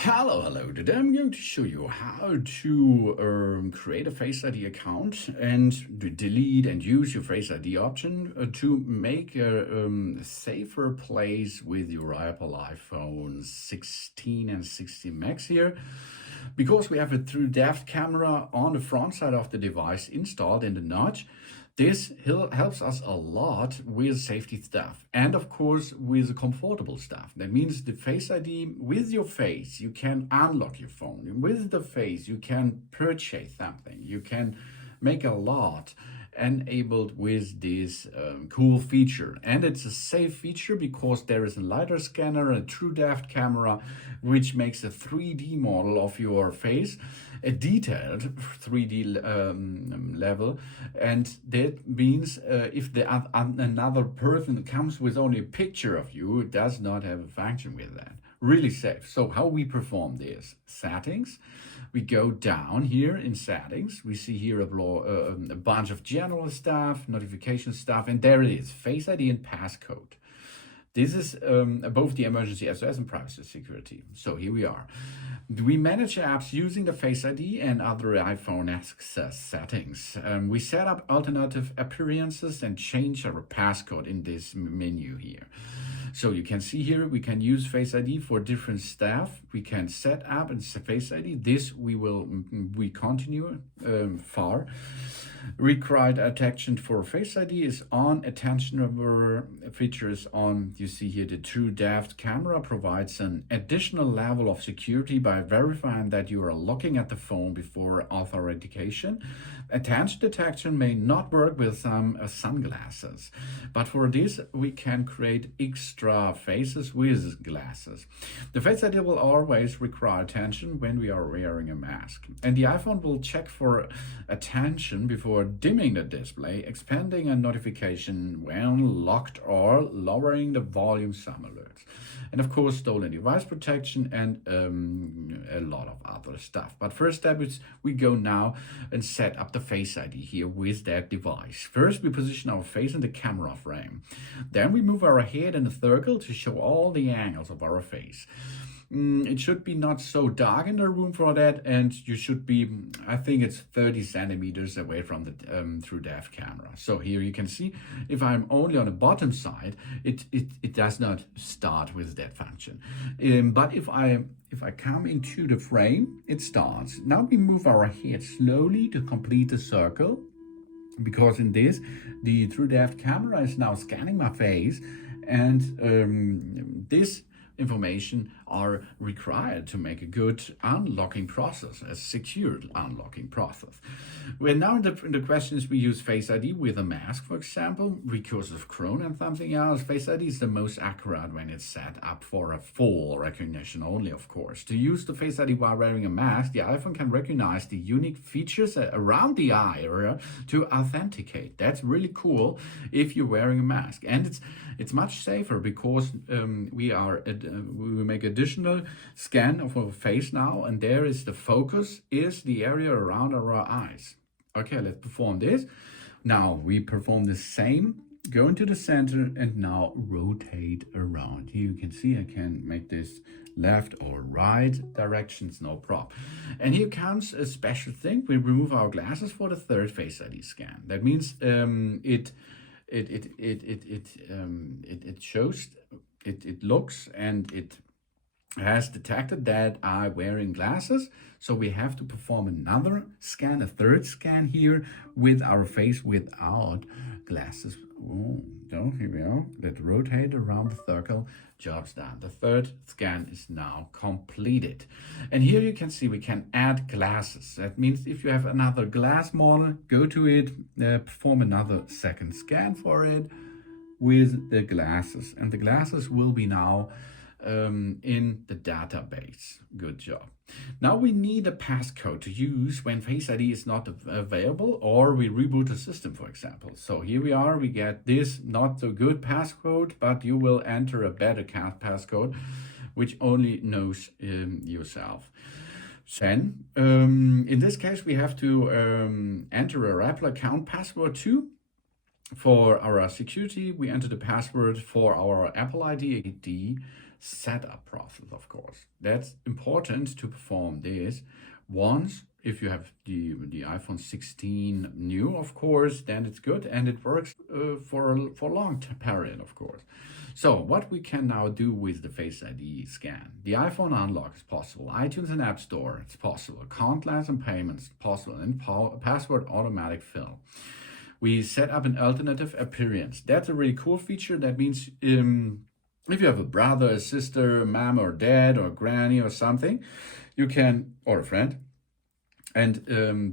Hello. Today I'm going to show you how to create a Face ID account and to delete and use your Face ID option to make a safer place with your Apple iPhone 16 and 16 Max here. Because we have a true depth camera on the front side of the device installed in the notch, this helps us a lot with safety stuff and of course with comfortable stuff. That means the Face ID, with your face you can unlock your phone. With the face you can purchase something. You can make a lot enabled with this cool feature, and it's a safe feature because there is a LiDAR scanner, a true depth camera, which makes a 3D model of your face, a detailed 3D level, and that means if another person comes with only a picture of you, it does not have a function with that. Really safe. So how we perform this? Settings. We go down here in settings. We see here a bunch of general stuff, notification stuff, and there it is, Face ID and Passcode. This is both the emergency SOS and privacy security. So here we are. We manage apps using the Face ID and other iPhone access settings. We set up alternative appearances and change our passcode in this menu here. So you can see here, we can use Face ID for different stuff. We can set up and Face ID. This we continue far. Required attention for Face ID is on. Attention features on. You see here the true depth camera provides an additional level of security by verifying that you are looking at the phone before authentication. Attention detection may not work with some sunglasses, but for this we can create extra faces with glasses. The Face ID will always require attention when we are wearing a mask, and the iPhone will check for attention before dimming the display, expanding a notification when locked, or lowering the volume some alerts. And of course, stolen device protection and a lot of other stuff. But first step is we go now and set up the Face ID here with that device. First, we position our face in the camera frame. Then we move our head in a circle to show all the angles of our face. It should be not so dark in the room for that, and you should be, I think it's 30 centimeters away from the true depth camera. So here you can see, if I'm only on the bottom side, it does not start with that function. But if I come into the frame, it starts. Now we move our head slowly to complete the circle, because in this, the true depth camera is now scanning my face, and this information are required to make a good unlocking process, a secured unlocking process. Well, now the question is, we use Face ID with a mask, for example, because of Corona and something else. Face ID is the most accurate when it's set up for a full recognition only, of course. To use the Face ID while wearing a mask, the iPhone can recognize the unique features around the eye area to authenticate. That's really cool if you're wearing a mask, and it's much safer because we make additional scan of our face now, and there is the focus is the area around our eyes. Okay, let's perform this. Now we perform the same, go into the center, and now rotate around. Here you can see I can make this left or right directions, no problem. And here comes a special thing. We remove our glasses for the third Face ID scan. That means it shows, it looks, and it has detected that I'm wearing glasses. So we have to perform another scan, a third scan here with our face without glasses. Oh, here we are. Let's rotate around the circle. Job's done. The third scan is now completed. And here you can see we can add glasses. That means if you have another glass model, go to it, perform another second scan for it with the glasses. And the glasses will be now in the database. Good job. Now we need a passcode to use when Face ID is not available, or we reboot the system, for example. So here we are, we get this not so good passcode, but you will enter a better passcode, which only knows yourself. Then, in this case, we have to enter a Apple account password too. For our security, we enter the password for our Apple ID setup process, of course. That's important to perform this. Once, if you have the iPhone 16 new, of course, then it's good and it works for a long period, of course. So what we can now do with the Face ID scan. The iPhone unlock is possible. iTunes and App Store, it's possible. Contactless and payments, possible. And password automatic fill. We set up an alternative appearance. That's a really cool feature. That means if you have a brother, a sister, a mom or dad or granny or something, you can, or a friend, and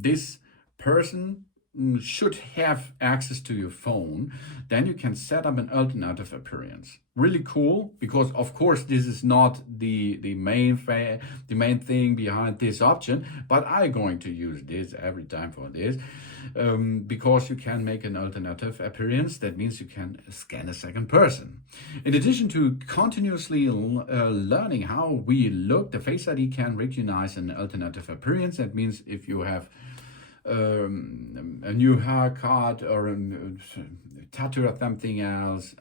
this person should have access to your phone, then you can set up an alternative appearance. Really cool, because of course this is not the main thing behind this option, but I'm going to use this every time for this, because you can make an alternative appearance. That means you can scan a second person. In addition to continuously learning how we look, the Face ID can recognize an alternative appearance. That means if you have a new haircut or a tattoo or something else,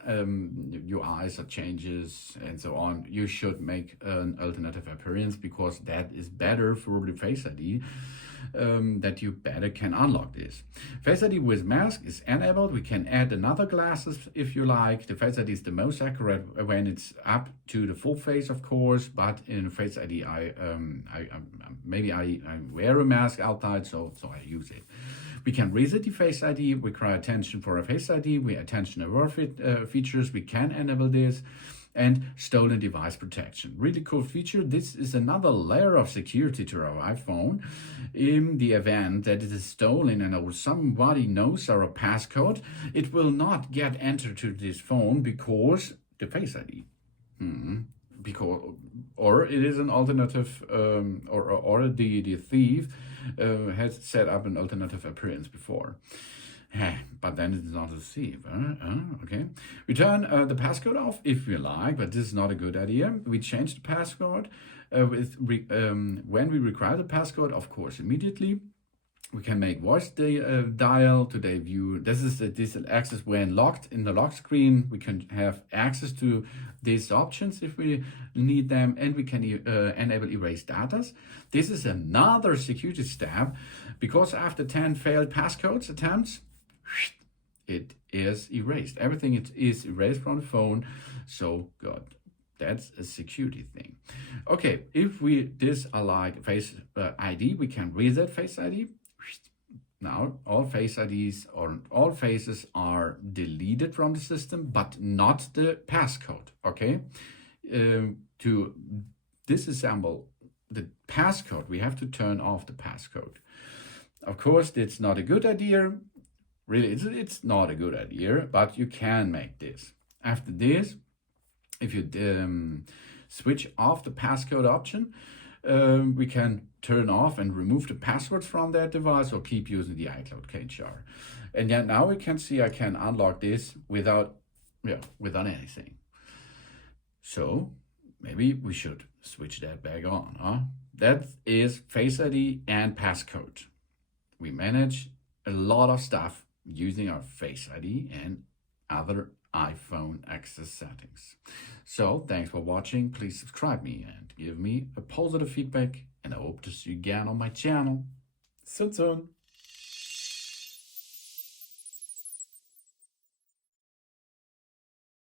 your eyes are changes and so on, you should make an alternative appearance, because that is better for the Face ID, that you better can unlock this. Face ID with mask is enabled. We can add another glasses if you like. The Face ID is the most accurate when it's up to the full face, of course, but in Face ID I wear a mask outside, so I use it. We can reset the Face ID, require attention for a Face ID, we attention aware features, we can enable this, and stolen device protection. Really cool feature. This is another layer of security to our iPhone. In the event that it is stolen and somebody knows our passcode, it will not get entered to this phone because the Face ID. Or it is an alternative, or the thief has set up an alternative appearance before. But then it's not a thief. Okay. We turn the passcode off if we like, but this is not a good idea. We change the passcode when we require the passcode, of course, immediately. We can make voice dial to view. This is access when locked in the lock screen. We can have access to these options if we need them, and we can enable erase data. This is another security step, because after 10 failed passcodes attempts, it is erased. Everything is erased from the phone. So good. That's a security thing. Okay, if we disallow Face ID, we can reset Face ID. Now all Face IDs or all faces are deleted from the system, but not the passcode. Okay, to disassemble the passcode, we have to turn off the passcode. Of course, it's not a good idea. Really, it's not a good idea, but you can make this. After this, if you switch off the passcode option, we can turn off and remove the passwords from that device, or keep using the iCloud keyjar. And yet now we can see I can unlock this without anything. So maybe we should switch that back on. That is Face ID and Passcode. We manage a lot of stuff using our Face ID and other iPhone access settings. So thanks for watching. Please subscribe me and give me a positive feedback, and I hope to see you again on my channel soon.